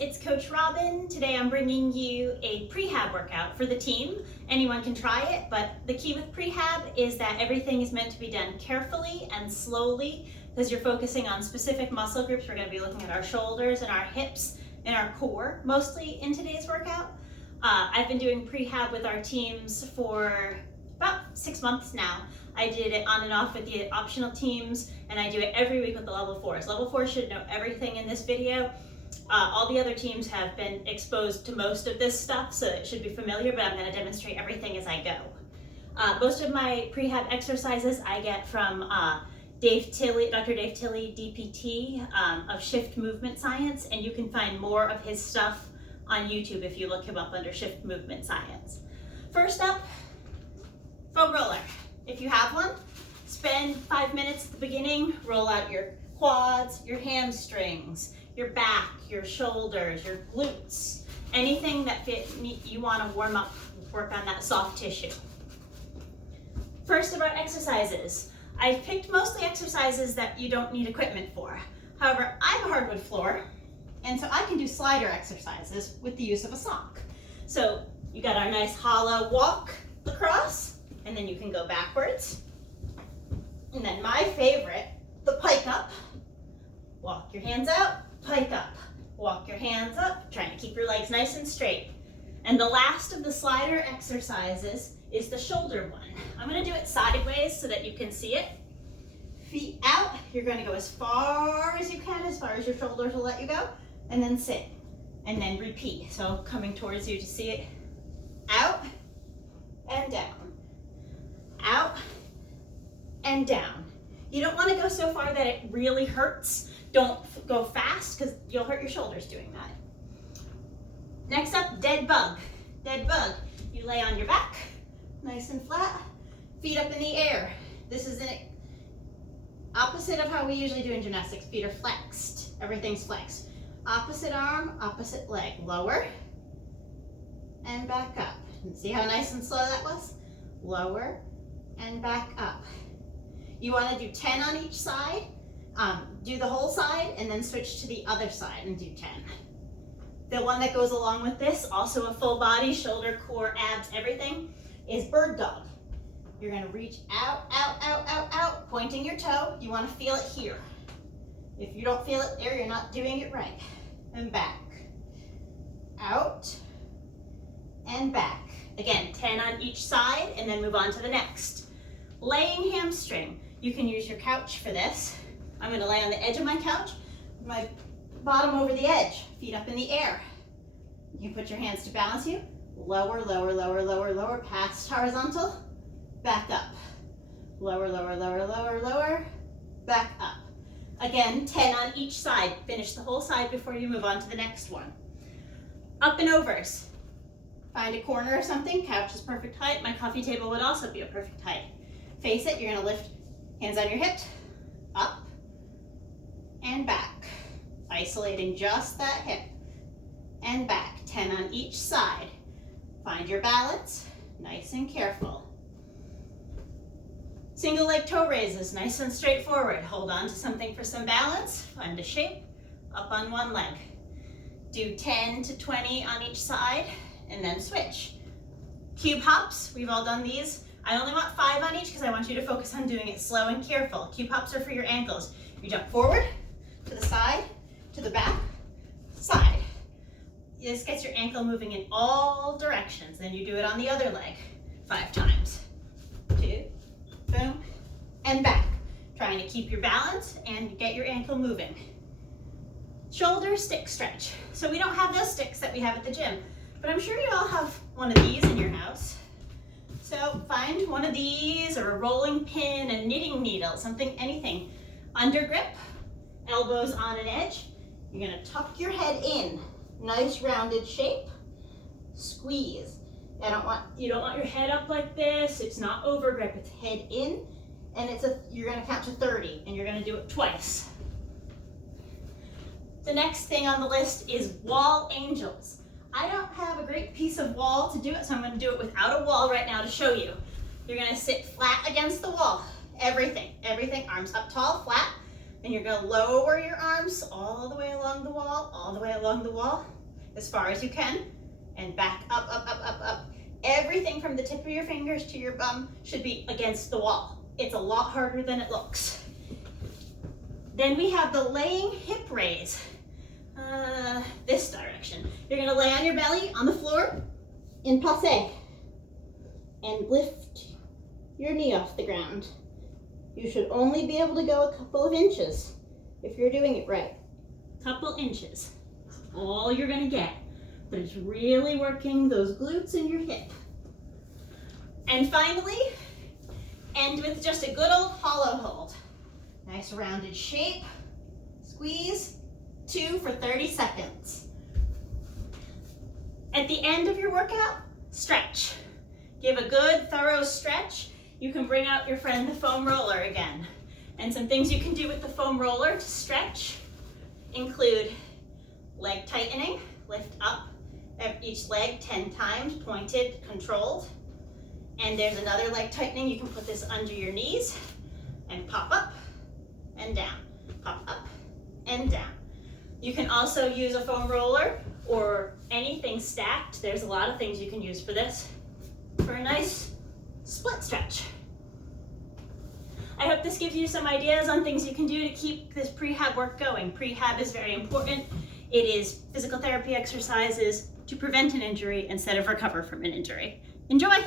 it's Coach Robin. Today I'm bringing you a prehab workout for the team. Anyone can try it, but the key with prehab is that everything is meant to be done carefully and slowly because you're focusing on specific muscle groups. We're going to be looking at our shoulders and our hips and our core mostly in today's workout. I've been doing prehab with our teams for about 6 months now. I did it on and off with the optional teams, and I do it every week with the level 4s. Level 4 should know everything in this video. All the other teams have been exposed to most of this stuff, so it should be familiar, but I'm going to demonstrate everything as I go. Most of my prehab exercises I get from Dr. Dave Tilley, DPT, of Shift Movement Science, and you can find more of his stuff on YouTube if you look him up under Shift Movement Science. First up, foam roller. If you have one, spend 5 minutes at the beginning, roll out your quads, your hamstrings, your back, your shoulders, your glutes, anything that you want to warm up, work on that soft tissue. First of our exercises, I've picked mostly exercises that you don't need equipment for. However, I have a hardwood floor, and so I can do slider exercises with the use of a sock. So you got our nice hollow walk across, and then you can go backwards. And then my favorite, the pike up. Walk your hands out, pike up. Walk your hands up, trying to keep your legs nice and straight. And the last of the slider exercises is the shoulder one. I'm going to do it sideways so that you can see it. Feet out, you're going to go as far as you can, as far as your shoulders will let you go, and then sit, and then repeat. So coming towards you to see it. Out and down. Out and down. You don't want to go so far that it really hurts. Don't go fast because you'll hurt your shoulders doing that. Next up, dead bug. Dead bug. You lay on your back, nice and flat, feet up in the air. This is an opposite of how we usually do in gymnastics. Feet are flexed. Everything's flexed. Opposite arm, opposite leg. Lower and back up. And see how nice and slow that was? Lower and back up. You want to do 10 on each side. Do the whole side and then switch to the other side and do 10. The one that goes along with this, also a full body, shoulder, core, abs, everything, is bird dog. You're going to reach out, out, out, out, out, pointing your toe. You want to feel it here. If you don't feel it there, you're not doing it right. And back. Out and back. Again, 10 on each side, and then move on to the next. Laying hamstring. You can use your couch for this. I'm going to lay on the edge of my couch, my bottom over the edge, feet up in the air. You can put your hands to balance you. Lower, lower, lower, lower, lower, past horizontal, back up. Lower, lower, lower, lower, lower, back up. Again, 10 on each side. Finish the whole side before you move on to the next one. Up and overs. Find a corner or something. Couch is perfect height. My coffee table would also be a perfect height. Face it. You're going to lift hands on your hip, up and back. Isolating just that hip and back. 10 on each side. Find your balance. Nice and careful. Single leg toe raises. Nice and straightforward. Hold on to something for some balance. Find a shape. Up on one leg. Do 10 to 20 on each side. And then switch. Cube hops, we've all done these. I only want 5 on each because I want you to focus on doing it slow and careful. Cube hops are for your ankles. You jump forward, to the side, to the back, side. This gets your ankle moving in all directions. Then you do it on the other leg 5 times. 2, boom, and back. Trying to keep your balance and get your ankle moving. Shoulder stick stretch. So we don't have those sticks that we have at the gym. But I'm sure you all have one of these in your house. So find one of these or a rolling pin, a knitting needle, something, anything. Under grip, elbows on an edge. You're going to tuck your head in. Nice rounded shape. Squeeze. You don't want your head up like this. It's not over grip. It's head in. And you're going to count to 30 and you're going to do it twice. The next thing on the list is wall angels. I don't have a great piece of wall to do it, so I'm going to do it without a wall right now to show you. You're going to sit flat against the wall. Everything, arms up tall, flat. And you're gonna lower your arms all the way along the wall, all the way along the wall, as far as you can, and back up, up, up, up, up. Everything from the tip of your fingers to your bum should be against the wall. It's a lot harder than it looks. Then we have the laying hip raise. This direction. You're gonna lay on your belly on the floor in passe and lift your knee off the ground. You should only be able to go a couple of inches if you're doing it right. Couple inches, that's all you're gonna get, but it's really working those glutes and your hip. And finally, end with just a good old hollow hold. Nice rounded shape, squeeze, 2 for 30 seconds. At the end of your workout, stretch. Give a good, thorough stretch. You can bring out your friend the foam roller again. And some things you can do with the foam roller to stretch include leg tightening, lift up each leg 10 times, pointed, controlled. And there's another leg tightening. You can put this under your knees and pop up and down, pop up and down. You can also use a foam roller or anything stacked. There's a lot of things you can use for this, for a nice split stretch. I hope this gives you some ideas on things you can do to keep this prehab work going. Prehab is very important. It is physical therapy exercises to prevent an injury instead of recover from an injury. Enjoy!